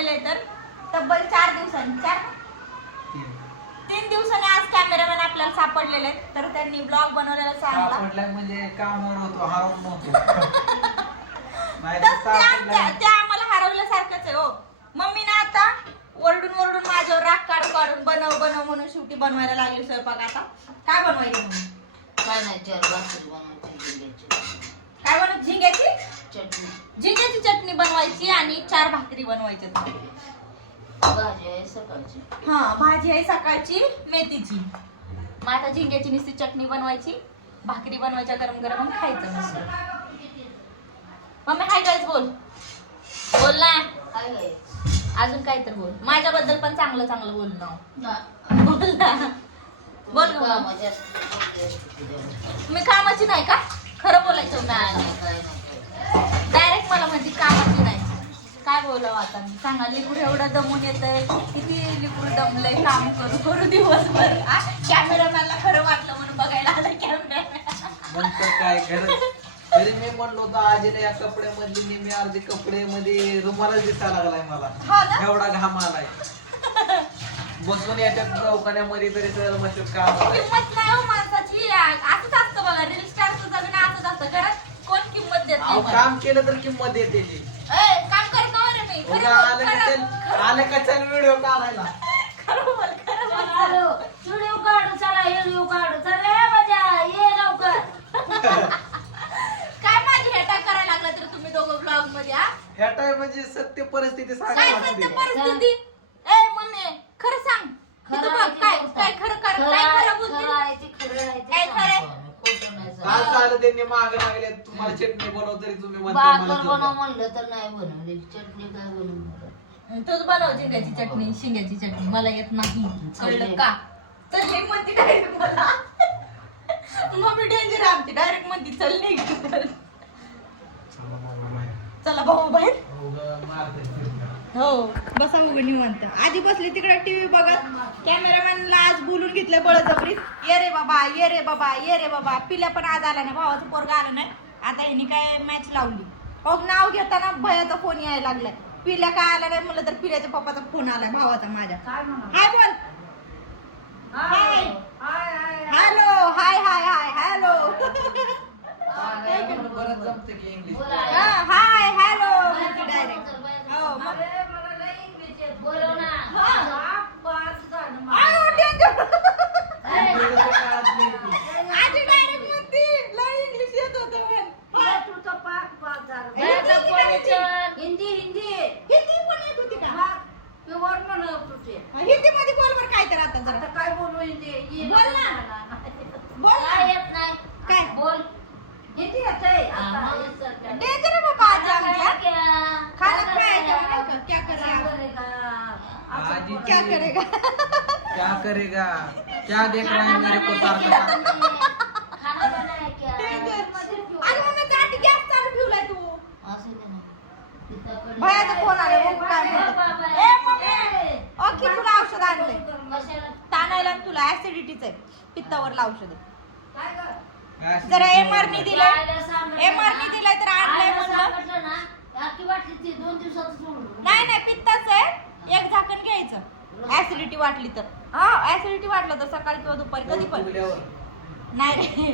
आलेले तर तब्बल चार दिवसांनी चार? तीन. दिवसांनी आज कॅमेरामॅन आपल्याला सापडलेले आहेत. तर त्यांनी ब्लॉग बनवलेला सांगला सापडला म्हणजे कामावर होतो हरवून तर तर ते आमच्या- सापडला ते आम्हाला हरवल्यासारखंच आहे हो. मम्मीने आता ओरडून ओरडून माझ्यावर राग काढून काढून बनव बनव म्हणून शेवटी बनवायला लागली स्वयंपाक आता. काय बनवायचं? मम्मी? काय नाही चार जिंग्याची काय बनव झिंग्याची? चटणी. झिंग्याची चटणी बनवायची आणि चार भाकरी बनवायच्या. भाजी आहे सकाळची. हा भाजी आहे सकाळची मेथीची. मग आता झिंग्याची नुसती चटणी बनवायची भाकरी बनवायच्या गरम गरम आणि खायचं नुसतं. मम्मी हाय गाईज बोल. बोल ना? अजून काय तर बोल. माझ्याबद्दल पण चांगलं चांगलं बोल ना. बोल ना. बोल. मी कामाची नाही का? खरं बोलायचं नाही डायरेक्ट मला म्हणते कामाची नाही? काय बोलावं आता मी? सांगा लिकूड एवढं दमून येतंय. किती लिकूड दमलंय काम करू करू दिवसभर. कॅमेरामॅनला खरं वाटलं म्हणून बघायला आलं कॅमेरामॅन काय गरज? तरी मी म्हणलो होतो आजीला या कपड्यामधली मी मी अर्धे कपडे मध्ये रुमालाच दिसायला लागलाय हा मला ना? एवढा घाम आलाय. बसून याच्यात चौकाण्यामध्ये तरी सगळं मस्त काम होतंय. किंमत नाही हो माणसाची असंच असतं बघा रील स्टारचं जगणं असंच असतं कारण कोण किंमत देत नाही अहो, मला. काम केलं तर किंमत येते ती. ए, काम करतो रे मी. खरं उगा बोल, आलं का खरं- चल आलं का चल व्हिडिओ काढायला? खरं बोल, खरं बोल. चला, आलो. व्हिडिओ काढू चला व्हिडिओ काढू. चला ये मजा ये लवकर. काय माझी हेटा करायला लागला तर तुम्ही दोघं ब्लॉगमध्ये हा? ह्या टाइम म्हणजे सत्य परिस्थिती काय सांगायला सत्य लागते. परिस्थिती? ए मम्मी खरं सांग. इथं खरं बघ, आहे ते काय. काय खरं कर खरं काय आहे- खरं खरं बोलते आहे ते खरं आहे ते काय खरं आहे? सांगतो आम्ही, खोटं नाही काल. झालं त्यांनी माग लागले तुम्हाला चटणी बनव तरी तुम्ही म्हणताय मला भाकर बनव जमलं. म्हणलं तर नाही बनवली. चटणी काय बनवली तूच बनव झिंग्याची चटणी शिंग्याची चटणी. मला येत नाही. कळलं का? चल हे म्हणते डायरेक्ट मला. मम्मी डेंजर आमची. डायरेक्ट म्हणते चल नाही चला बाबा बाहेर. चला भाऊ बाहेर. मारते. हो बसा उघड निवांत. आधी बसली तिकडे टीव्ही बघत कॅमेरामॅनला आज बोलून घेतलंय बळजबरीत ये रे बाबा ये रे बाबा ये रे बाबा. पिल्या पण आज आला नाही भावाचं पोरगा आलं नाही. आता यांनी काय मॅच लावली. हो नाव घेताना भयाचा फोन यायला लागलाय. पिल्या काय आला नाही म्हणलं तर पिल्याच्या पप्पाचा फोन आलाय भावाचा माझ्या. काय म्हणा? हाय बोल. Hi. Hello hi hi hi hello. Hi hello. Direct बोल ना. बोल ना. येत नाही? काय? बोल. हिंदी येतंय डेंजर आहे बाबा आजी आमच्या खाना काय क्या करेगा? क्या करेगा? क्या करेगा? क्या देख रहा है मेरे को सारखं सारखं खाना बनाया क्या? डेंजर अरे मम्मी गाठी गॅस चालू ठेवलाय तू? भयाचा फ़ोन आला काय ए मम्मी. ओके तुला औषध आणलंय. आणि तुला ऍसिडिटीच आहे. पित्तावरला औषध. आहे जरा एमआरनी दिलंय आईला सांगितलं एमआरनी ना. दिलंय तर आणलंय म्हणलं. सांगितलं ना. अख्खी वाटली ती दोन दिवसात सोडून नाही नाही पित्ताच आहे. एक झाकण घ्यायचं. ऍसिडिटी वाटली तर. हा ऍसिडिटी वाटलं तर सकाळी किंवा दुपारी कधी पण. नाही रे?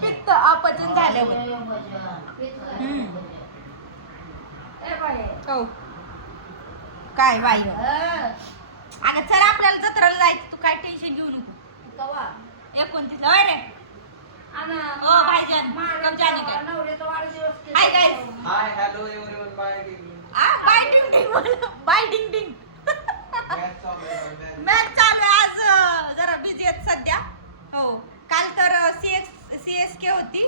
पित्त अपचन झाल्यावर. हम्म. हो. काय बाई अं, अगं चल आपल्याला जत्राला जायचं. तू काय टेन्शन घेऊ नको. कवा? एकोणतीस होय रे? आणि ओ, भाईजान, माझ्या कब जाने का? नवऱ्याचा वाढदिवस Hi, केला. guys. Hi hello everyone bye ah bye ding ding बोल. बाय डिंग डिंग मॅच चालू आहे आज अं, जरा बिझी आहेत सध्या. हो काल तर सीएस सीएस के होती.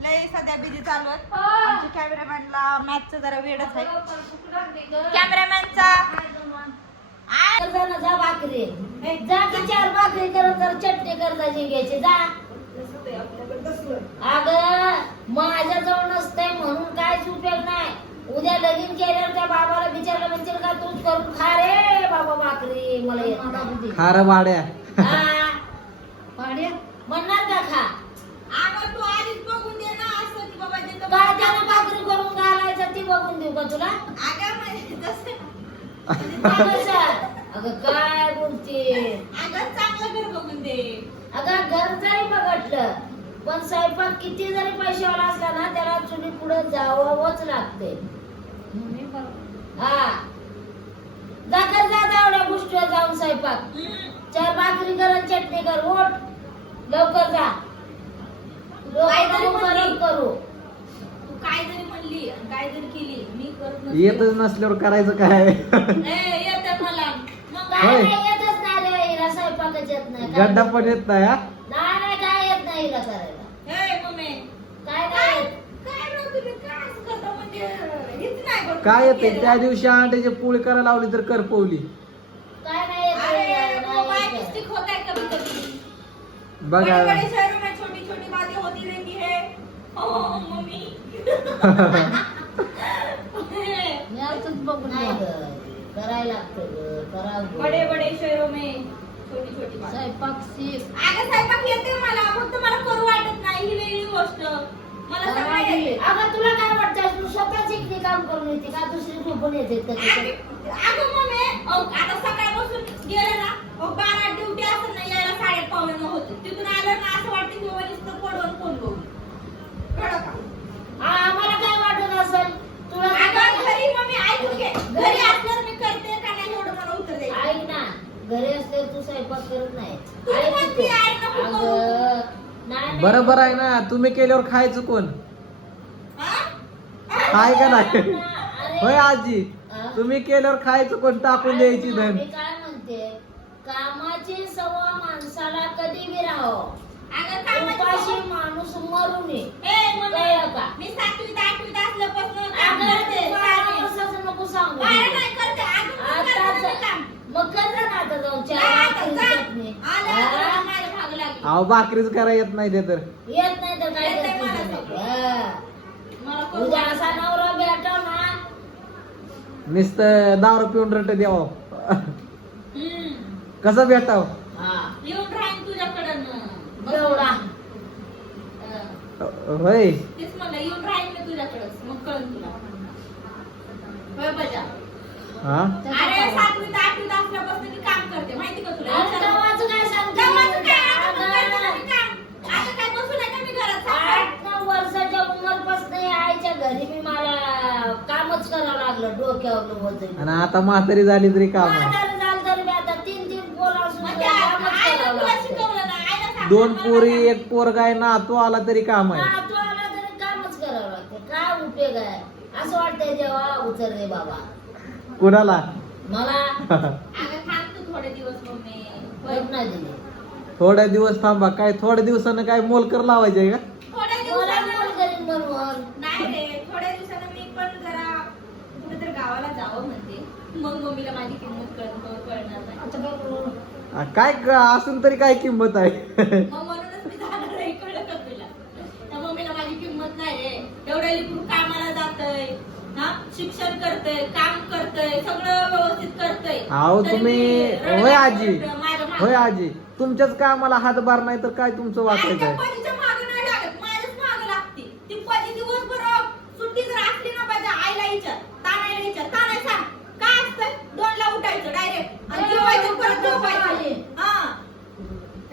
लय सध्या बिझी चालू आहेत. आमच्या कॅमेरामॅनला मॅचचं जरा वेळच आहे. कॅमेरामॅनचा तर जा ना, जा भाकरी. जा की चार भाकरी करत तर चटणी करता घ्यायची जा. अग माझ्या जवळ नसतंय म्हणून काहीच उपयोग नाही. उद्या लगीन केल्यावर त्या बाबाला विचारलं म्हणजे का तूच करून खा रे बाबा भाकरी मला येत नाही. खार भाड्या हा. म्हणणार का खा? अगं तू आधीच बघून दे ना असं की बाबा जिथं काय त्याला भाकरी करून घालायचं ती बघून देऊ का तुला? अगं म्हणजे तसं कशा? अगं काय बोलते अगं चांगलं घर बघून दे. अगं घर जरी बघटलं पण स्वयंपाक किती जरी पैशावाला असला ना त्याला चुली पुढे जावंच लागते हा. जा कर जा तेवढ्या गोष्टीवर जाऊन स्वयंपाक. चार भाकरी कर चटणी कर ओट लवकर जा. करू. काय जरी म्हणली आणि काय जरी केली मी करत नसते. येतच नसल्यावर करायचं काय? ए, येतं मला. मग काय होय. नाही येतच नाही रे हिला स्वयंपाकच येत नाही. काय गड्डा पण येत नाही हा? नाही नाही काय येत नाही हिला करायला. ए, मम्मी. काय काय नाही येत? काय राव तुम्ही काय असं करता म्हणजे? हेच नाही बघ. काय येते केलं. त्या दिवशी अंड्याची पोळी करायला लावली तर करपवली काय नाही येत अरे हिला, वो नाही बाय येत. मिस्टेक होता कभी कभी बघा. बड़े बड़े शहरों में छोटी छोटी बातें होती रहती है. मी असंच बघून नाही गं. करायला लागतं गं, करावं गं. बड़े बड़े शहरों में छोटी छोटी बातें स्वयंपाक शिक अगं स्वयंपाक येते मला फक्त मला करू वाटत नाही ही वेगळी गोष्ट मला सगळं येते. अगं तुला काय वाटतं तू स्वतः शिकली काम करून येते का दुसरी झोपून येते का तिथे? अगं अगं मम्मी अहो, आता सकाळपासून गेलं ना अहो, बारा ड्युटी असेल ना यायला साडे पावणे नऊ होते तिथून आलं ना असं वाटतं की बाबा नुसतं पडवून फोन हा, आम्हाला काय वाटत असेल तुला काय अगं वाटतं? घरी मम्मी ऐकून घे घरी असल्यावर मी करते का नाही एवढं मला उत्तर दे ऐक ना घरी असले तू स्वयंपाक करत नाही तू ऐक म्हणती तू. आई नको करू. अगं, नाही, नाही. बरोबर आहे ना तुम्ही केल्यावर खायचं कोण हा? खाय का नाही होय आजी हा? तुम्ही केल्यावर खायचं कोण टाकून द्यायची धन मी काय म्हणते कामाची सवय माणसाला कधी बी उपाशी माणूस मरू नये ए, मम्मी, कळलं का? मी सातवीत आठवीत असल्यापासून काम अगं, करते, तू बारा सारखी. वर्षाचं नको सांगू बाहेर नाही करते, अगं मी करते आताच ना काम. मग कर ना आता जाऊन चार जा आता, भाकरी जा. चटणी. आलं, हा? आलं, माझ्या भाग लागली. अहो भाकरीच करा येत नाही ते तर. येत नाही तर काय येतंय करते? मला तुम्ही? सगळं. हा. मला करू उद्या वाटत असा नवरा भेटव ना. नुसतं दारू पिऊन रट द्यावं हम्म. कसं भेटाव? हा. येऊन राहीन तुझ्याकडं एवढा होय. तेच म्हणलं येऊन राहीन मी तुझ्याकडंच मग कळन तुला. होय बजा. हा? अरे सातवीत आठवीत असल्यापासून मी काम करते. माहिती का तुला? अरे तेव्हाचं काय सांगते? तेव्हाचं काय, आता पण करते ना मी काम. आता काय बसून आहे का मी घरात सापडा? आठ नऊ वर्षाच्या उमरपासून आईच्या घरी मी मला कामच करावं लागलं आणि आता म्हातारी झाली तरी काम आहे. म्हातारं झालं तरी बी आता तीन तीन पोरं असून मग सुद्धा त्या कामच आईला करावं तुला लागतं. शिकवलं ना, आईला सांगितलं दोन मला पोरी काय एक पोरगा आहे ना तू आला तरी काम आहे. हा, तू आला तरी कामच करावं लागतं काय उपयोग आहे? असं वाटतंय जेव्हा उचल रे बाबा. कुणाला? मला? अगं थांब तू थोडे दिवस मम्मी. होय. होत नाही दिली. थोड्या दिवस थांबा. काय थोड्या दिवसानं काय मोलकर लावायचंय का थोड्या मला दिवसानं कोण करीन बनवून नाही रे थोड्या दिवसानं मी पण जरा कुठेतरी गावाला जावं म्हणते मग मम्मीला माझी किंमत कळणार कळणार नाही. आता काय? आ, असून तरी काय किंमत आहे? मग म्हणूनच मी जाणार आहे कळलं का तुला त्या मम्मीला माझी किंमत नाही रे एवढं लिकून कामाला जातय. हा? शिक्षण करतय काम करतय सगळं व्यवस्थित करतय. अहो तरी तुम्ही मी होय आजी. रडत माझ्या मागं- होय आजी. तुमच्याच कामाला हातभार नाही तर काय तुमचं वाचायचं आहे पतीच्या मागं नाही लागत माझ्याच मागं लागते ती पती दिवसभर अहो, सुट्टी जर असली ना माझ्या आईला विचार तानायला विचार तानाय सांग काय असतंय दोनला उठायचं परत झोपायचं. हा.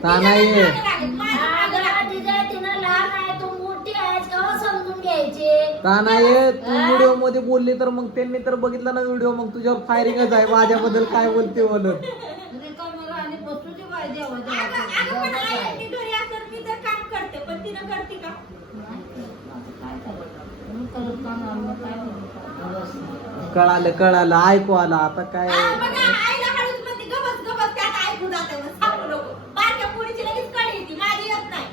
तानाई. नाही तिनं लहान आहे तू मोठी आहेस केव्हा समजून घ्यायचे? का नाही तू? व्हिडिओमध्ये बोलली तर मग त्यांनी तर बघितला ना व्हिडिओ मग तुझ्यावर फायरिंगच आहे माझ्याबद्दल काय बोलते का? कळालं कळालं ऐकू आलं आता काय हा, बघा आईला हळूच म्हणते गबस गबस मग सांगू नको. बारक्या पोरीची लगेच कळी येते माझी येत नाही.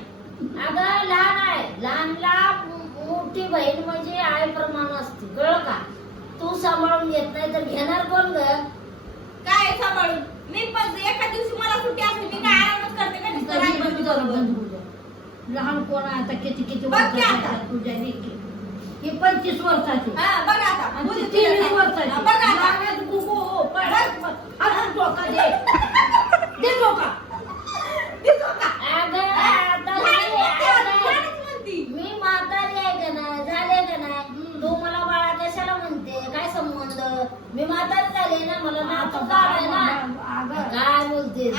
अगं लहान आहे. लहानला मोठी बहीण म्हणजे आई प्रमाण असते कळ का? तू सांभाळून घेत नाही तर घेणार कोण ग? काय सांभाळून? मी पण एका दिवशी मला सुट्टी असली मी काय आरामच करते का रात्रभर झोपते. लहान कोण आता किती किती आता. तुझ्या लेकी. ही पंचवीस वर्षाची. हा बघा आता. आणि बुद्धी ती तुला तेवीस काय? वर्षाची. बघा हो डोका दे. का? मी-. मी म्हातारी आहे का नाही? झाले का नाही? तू मला बाळा कशाला म्हणते? काय संबंध? मी म्हातारी झाली ना मला ना. काय बोलते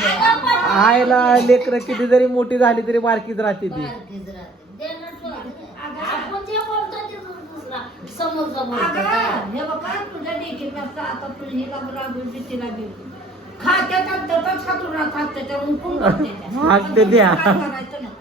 आईला लेकर किती जरी मोठी झाली तरी बारकीच राहते ती. बारकीच राहते. देणार तो. आपण जे बोलतो ते दुसरा समोरचा बोलतो. अगं काय? हे बघा तुझ्या देखील आता तुझी तिला गेली? खात्याच्या तटच खातून खात्या त्या उकून करते त्या. काय करायचं नाही.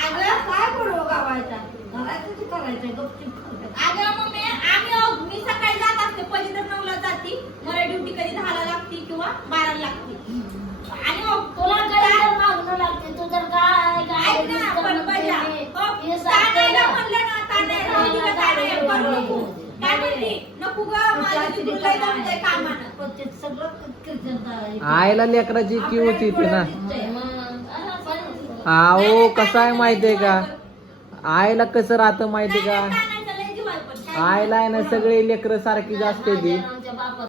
अगं काय करू गावायचा करायचं ते करायचं गपचूप खायचं. अगं मम्मी आम्ही आहोत. मी सकाळी जात असते पहिली तर नऊला जाते मला ड्युटी कधी दहाला लागते किंवा बाराला लागते आणि मग तुला काही तर मागणं लागते तू तर काय काय ऐक ना, नुसतं पण म्हणते बजा. मी. हो, हे ताणायला सांगते म्हणलं ना, ताणायला म्हणली का ताणायला करू नको. काय म्हणली? नको गं, माझं त्याची तिकडून लय जमतंय कामानं. पण ते सगळं कीर्तन आईला लेकराची की होती ती ना. आहो कसं आहे माहितीये का? आईला कसं राहतं माहितीये का? जीव आहे पण. आईला आहे ना सगळे लेकर सारखीच असते ती.